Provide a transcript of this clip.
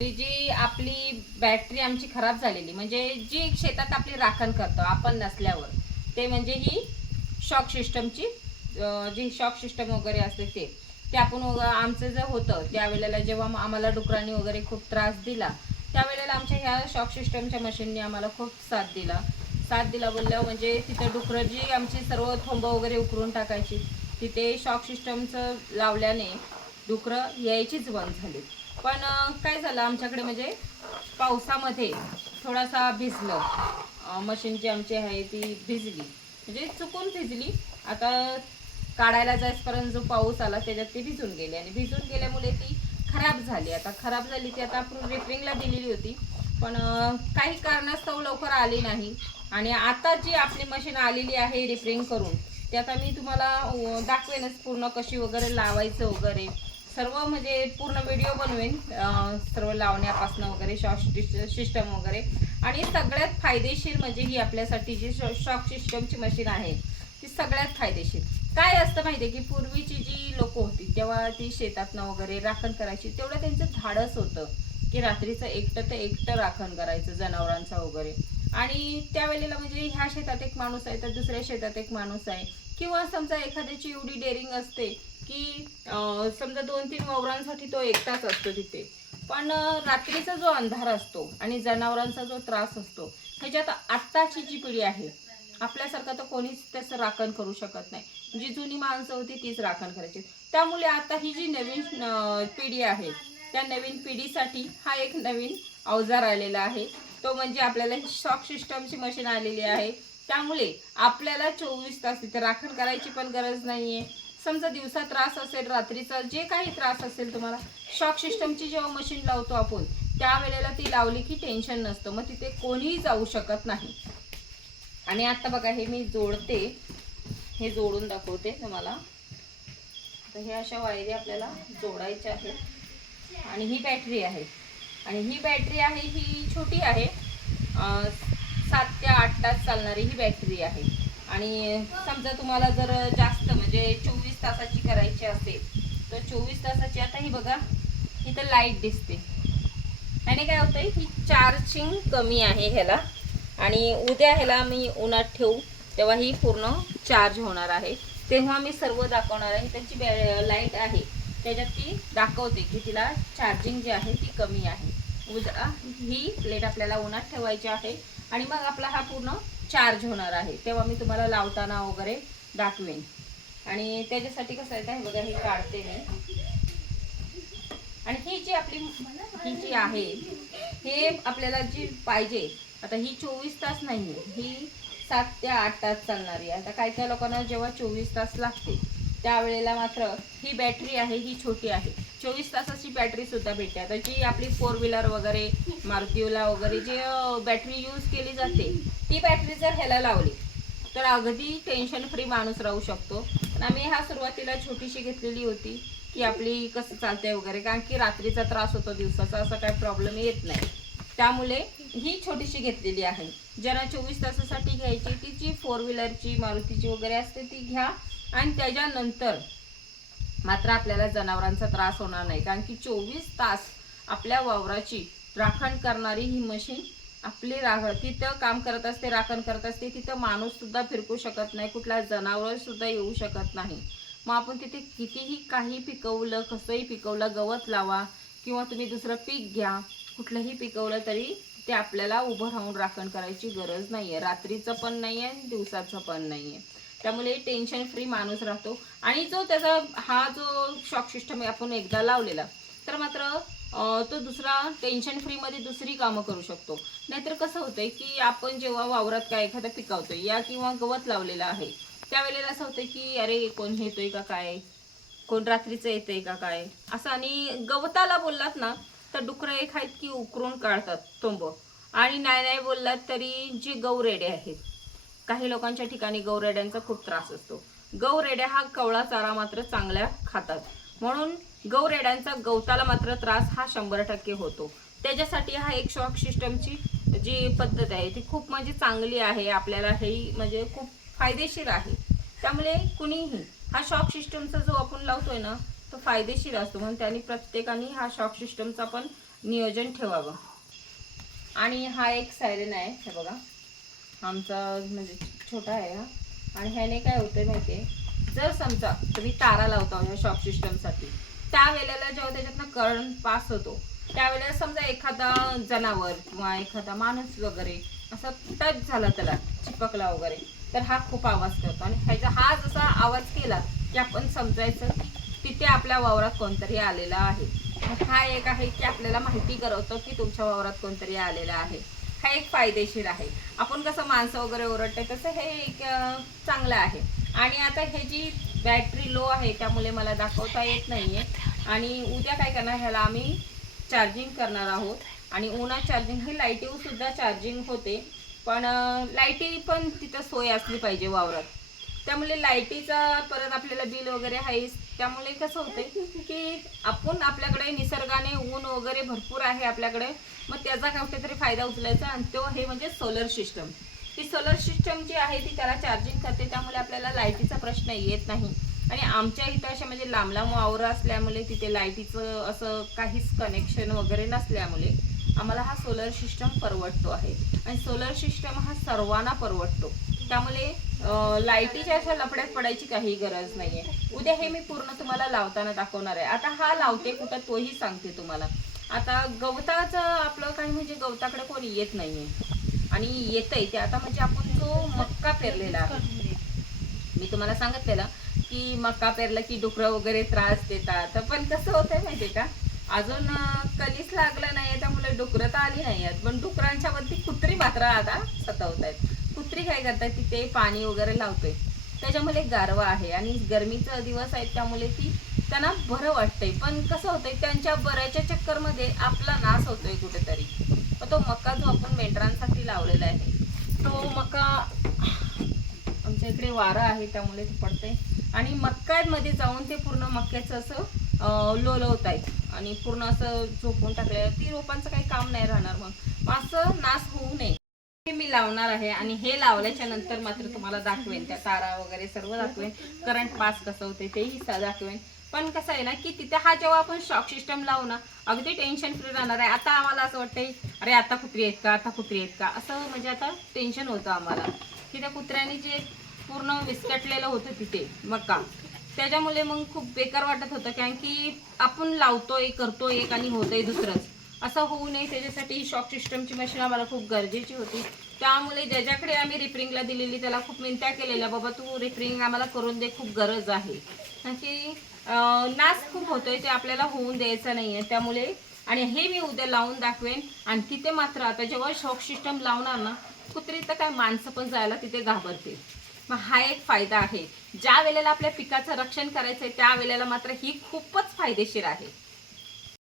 जी आपली बॅटरी आमची खराब झालेली. म्हणजे जी शेतात आपली राखण करतो आपण नसल्यावर ते म्हणजे ही शॉक सिस्टमची जी शॉक सिस्टम वगैरे असते ते ते आपण आमचं जे होतं त्यावेळेला जेव्हा आम्हाला डुकरांनी वगैरे खूप त्रास दिला त्यावेळेला आमच्या ह्या शॉक सिस्टमच्या मशीननी आम्हाला खूप साथ दिला. साथ दिला बोलल्यावर म्हणजे तिथं डुकरं जी आमची सर्व थोंब वगैरे उकरून टाकायची तिथे शॉक सिस्टमचं लावल्याने डुकरं यायचीच बंद झाली. पण काय झालं आमच्याकडे म्हणजे पावसामध्ये थोडासा भिजलं. मशीन जी आमची आहे ती भिजली. म्हणजे चुकून भिजली. आता काढायला जायपर्यंत जो पाऊस आला त्याच्यात ती भिजून गेली. आणि भिजून गेल्यामुळे ती खराब झाली. आता खराब झाली ती आता आपण रिपेरिंगला दिलेली होती. पण काही कारणास्तव लवकर आली नाही. आणि आता जी आपली मशीन आलेली आहे रिपेरिंग करून ते आता मी तुम्हाला दाखवेनच पूर्ण कशी वगैरे लावायचं वगैरे. सर्व म्हणजे पूर्ण व्हिडिओ बनवेन सर्व लावण्यापासून वगैरे शॉक सिस्टम वगैरे. आणि सगळ्यात फायदेशीर म्हणजे ही आपल्यासाठी जी शॉक सिस्टमची मशीन आहे ती सगळ्यात फायदेशीर. काय असतं माहिती आहे की पूर्वीची जी लोक होती तेव्हा ती शेतातनं वगैरे राखण करायची तेवढं त्यांचं धाडस होतं. की रात्रीचं एकटं ते एकटं राखण करायचं जनावरांचं वगैरे. आणि त्यावेळेला म्हणजे ह्या शेतात एक माणूस आहे तर दुसऱ्या शेतात एक माणूस आहे. किंवा समजा एखाद्याची एवढी डेअरिंग असते की समजा दोन तीन वावरांसाठी तो एकटाच असतो तिथे. पण रात्रीचा जो अंधार असतो आणि जनावरांचा जो त्रास असतो ह्याच्यात आत्ताची जी पिढी आहे आपल्यासारखं तर कोणीच त्याचं राखण करू शकत नाही. जी जुनी माणसं होती तीच राखण करायची. त्यामुळे आता ही जी नवीन पिढी आहे त्या नवीन पिढीसाठी हा एक नवीन अवजार आलेला आहे. तो म्हणजे आपल्याला शॉक सिस्टमची मशीन आलेली आहे. त्यामुळे आपल्याला चोवीस तास तिथे राखण करायची पण गरज नाहीये. समजा दिवसा त्रास असेल रात्रीचा जे काही त्रास असेल तुम्हाला शॉक सिस्टमची जेव्हा मशीन लावतो आपण त्यावेळेला ती लावली की टेन्शन नसतं. मग तिथे कोणीही जाऊ शकत नाही. आणि आता बघा हे मी जोडते. हे जोडून दाखवते तुम्हाला. तर हे अशा वायरी आपल्याला जोडायच्या आहेत. आणि ही बॅटरी आहे. आणि ही बॅटरी आहे ही छोटी आहे. सात ते आठ तास चालणारी ही बॅटरी आहे. आणि समजा तुम्हाला जर जास्त म्हणजे चोवीस तासाची करायची असेल तर चोवीस तासाची आता ही बघा इथं लाइट दिसते. आणि काय होतंय ही चार्जिंग कमी आहे ह्याला. आणि उद्या ह्याला मी उन्हात ठेवू तेव्हा ही पूर्ण चार्ज होणार आहे. तेव्हा मी सर्व दाखवणार आहे. त्याची बॅ लाइट आहे. त्याच्यात ती दाखवते की तिला चार्जिंग जी आहे ती कमी आहे. उद्या ही प्लेट आपल्याला उन्हात ठेवायची आहे. आणि मग आपला हा पूर्ण चार्ज होणार आहे. तेव्हा मी तुम्हाला लावताना वगैरे दाखवेन. आणि त्याच्यासाठी कसं आहे काय बघा हे काढते मी. आणि ही जी आपली ही जी आहे हे आपल्याला जी पाहिजे आता ही चोवीस तास नाही ही सात ते आठ तास चालणारी आहे. आता काय काय लोकांना जेव्हा चोवीस तास लागते त्यावेळेला मात्र ही बॅटरी आहे ही छोटी आहे. चोवीस तासाची बॅटरी सुद्धा भेटते. आता जी आपली फोर व्हीलर वगैरे मारुतीला वगैरे जी बॅटरी यूज केली जाते ती बॅटरी जर ह्याला लावली तर अगदी टेन्शन फ्री माणूस राहू शकतो. पण आम्ही हा सुरुवातीला छोटीशी घेतलेली होती की आपली कसं चालते वगैरे कारण की रात्रीचा त्रास होतो दिवसाचा असा काही प्रॉब्लेम येत नाही. त्यामुळे ही छोटीशी घेतलेली आहे. ज्यांना चोवीस तासासाठी घ्यायची ती जी फोर व्हीलरची मारुतीची वगैरे असते ती घ्या. आणि त्याच्यानंतर मात्र आपल्याला जनावरांचा त्रास होणार नाही. कारण की चोवीस तास आपल्या वावराची राखण करणारी ही मशीन आपली राख तिथं काम करत असते राखण करत असते तिथं माणूस सुद्धा फिरकू शकत नाही कुठला जनावर सुद्धा येऊ शकत नाही. मग आपण तिथे कितीही काही पिकवलं कसंही पिकवलं गवत लावा किंवा तुम्ही दुसरं पीक घ्या कुठलंही पिकवलं तरी ते आपल्याला उभं राहून राखण करायची गरज नाहीये. रात्रीचं पण नाहीये आहे दिवसाचं पण नाहीये. त्यामुळे टेन्शन फ्री माणूस राहतो. आणि जो त्याचा हा जो शॉक सिस्टम आपण एकदा लावलेला तर मात्र तो दुसरा टेन्शन फ्रीमध्ये दुसरी कामं करू शकतो. नाहीतर कसं होतंय की आपण जेव्हा वावरात काय एखादं पिकावतोय या किंवा गवत लावलेलं आहे त्यावेळेला असं होतं की अरे कोण येतोय का काय? कोण रात्रीचं येतंय का काय? असं आणि गवताला बोललात ना तर डुकरं एक आहेत की उकरून काढतात तोंब. आणि नाही नाही बोललात तरी जे गौरेडे आहेत काही लोकांच्या ठिकाणी गौरेड्यांचा खूप त्रास असतो. गौरेड्या हा कवळा चारा मात्र चांगल्या खातात. म्हणून गौरेड्यांचा गवताला मात्र त्रास हा शंभर टक्के होतो. त्याच्यासाठी हा एक शॉक सिस्टमची जी पद्धत आहे ती खूप म्हणजे चांगली आहे. आपल्याला हे म्हणजे खूप फायदेशीर आहे. त्यामुळे कुणीही हा शॉक सिस्टमचा जो आपण लावतोय ना तो फायदेशीर असतो. म्हणून त्यांनी प्रत्येकाने हा शॉक सिस्टमचा पण नियोजन ठेवावं. आणि हा एक सायरन आहे हे बघा. आमचा म्हणजे छोटा आहे हा. आणि ह्याने काय होतंय आहे? जर समजा तुम्ही तारा लावता ह्या शॉक सिस्टमसाठी त्यावेळेला जेव्हा त्याच्यातनं करंट पास होतो त्यावेळेला समजा एखादा जनावर किंवा एखादा माणूस वगैरे असं टच झाला त्याला चिपकला वगैरे तर हा खूप आवाज करतो. आणि ह्याचा हा जसा आवाज केला की आपण समजायचं की तिथे आपल्या वावरात कोणतरी आलेला आहे. हा एक आहे की आपल्याला माहिती करवतो की तुमच्या वावरात कोणतरी आलेला आहे. हा एक फायदेशीर आहे. आपण कसं माणसं वगैरे ओरडते तसं हे एक चांगलं आहे. आणि आता हे जी बॅटरी लो आहे त्यामुळे मला दाखवता येत नाही आहे आणि उद्या काय करणार ह्याला आम्ही चार्जिंग करणार आहोत. आणि उन्हा चार्जिंग हे लाईटीवरसुद्धा चार्जिंग होते. पण लाईटी पण तिथं सोय असली पाहिजे वावरात. त्यामुळे लाईटीचा परत आपल्याला बिल वगैरे आहेच त्यामुळे कसं होतंय की आपण आपल्याकडे निसर्गाने ऊन वगैरे भरपूर आहे आपल्याकडे. मग त्याचा कुठेतरी फायदा उचलायचा आणि तो हे म्हणजे सोलर सिस्टम ती सोलर सिस्टम जी आहे ती त्याला चार्जिंग करते त्यामुळे आपल्याला लाईटीचा प्रश्न येत नाही. आणि आमच्या इथं असे म्हणजे लांब लांब वावरं असल्यामुळे तिथे लाईटीचं असं काहीच कनेक्शन वगैरे नसल्यामुळे आम्हाला हा सोलर सिस्टम परवडतो आहे. आणि सोलर सिस्टम हा सर्वांना परवडतो. त्यामुळे लाईटीच्या अशा लपड्यात पडायची काही गरज नाहीये. उद्या हे मी पूर्ण तुम्हाला लावताना दाखवणार आहे. आता हा लावते कुठं तोही सांगते तुम्हाला. आता गवताचं आपलं काही म्हणजे गवताकडे कोणी येत नाहीये. आणि येतंय ते आता म्हणजे आपण जो मक्का पेरलेला आहे. मी तुम्हाला सांगितलेलं की मका पेरला की डुकरं वगैरे त्रास देतात. तर पण कसं होतंय माहितीये का? अजून कधीच कलीच लागलं नाहीये त्यामुळे डुकरं तर आली नाही आहेत पण डुकरांच्या वरती कुत्री मात्र आता सतावत आहेत कुत्री काय करतात तिथे पाणी वगैरे लावतोय. त्याच्यामुळे गारवा आहे आणि गरमीचा दिवस आहे त्यामुळे ती त्यांना बरं वाटतंय. पण कसं होतंय त्यांच्या बऱ्याच्या चक्करमध्ये आपला नाश होतोय कुठेतरी. मग तो मका जो आपण मेंढरांसाठी लावलेला आहे तो मका आमच्या इकडे वारा आहे त्यामुळे ते पडतंय. आणि मक्कामध्ये जाऊन ते पूर्ण मक्याचं असं लोलवत आहेत आणि पूर्ण असं झोपून टाकलं ती रोपांचं काही काम नाही राहणार मग. मग असं नाश होऊ नये. हे मी लावणार आहे आणि हे लावल्याच्या नंतर मात्र तुम्हाला दाखवेन. त्या तारा वगैरे सर्व दाखवेन. करंट पास कसं होते तेही दाखवेन. पण कसं आहे ना की तिथे हा जेव्हा आपण शॉक सिस्टम लावू ना अगदी टेन्शन फ्री राहणार आहे. आता आम्हाला असं वाटतंय अरे आता कुत्री आहेत का? आता कुत्री आहेत का? असं म्हणजे आता टेन्शन होतं आम्हाला. की त्या कुत्र्याने जे पूर्ण विस्कटलेलं होतं तिथे मका. त्याच्यामुळे मग खूप बेकार वाटत होतं. कारण की आपण लावतोय करतोय एक आणि होतंय दुसरंच. असं होऊ नये त्याच्यासाठी ही शॉक सिस्टमची मशीन आम्हाला खूप गरजेची होती. त्यामुळे ज्याच्याकडे आम्ही रिपेरिंगला दिलेली त्याला खूप मिनत्या केलेल्या बाबा तू रिपेरिंग आम्हाला करून दे खूप गरज आहे. की नास नाश खूप होतोय ते आपल्याला होऊन द्यायचं नाही आहे त्यामुळे आणि हे मी उद्या लावून दाखवेन. आणि तिथे मात्र आता जेव्हा शॉक सिस्टम लावणार ना कुत्री तर काय माणसं पण जायला तिथे घाबरते मग हा एक फायदा आहे. ज्या वेळेला आपल्या पिकाचं रक्षण करायचं आहे त्या वेळेला मात्र ही खूपच फायदेशीर आहे.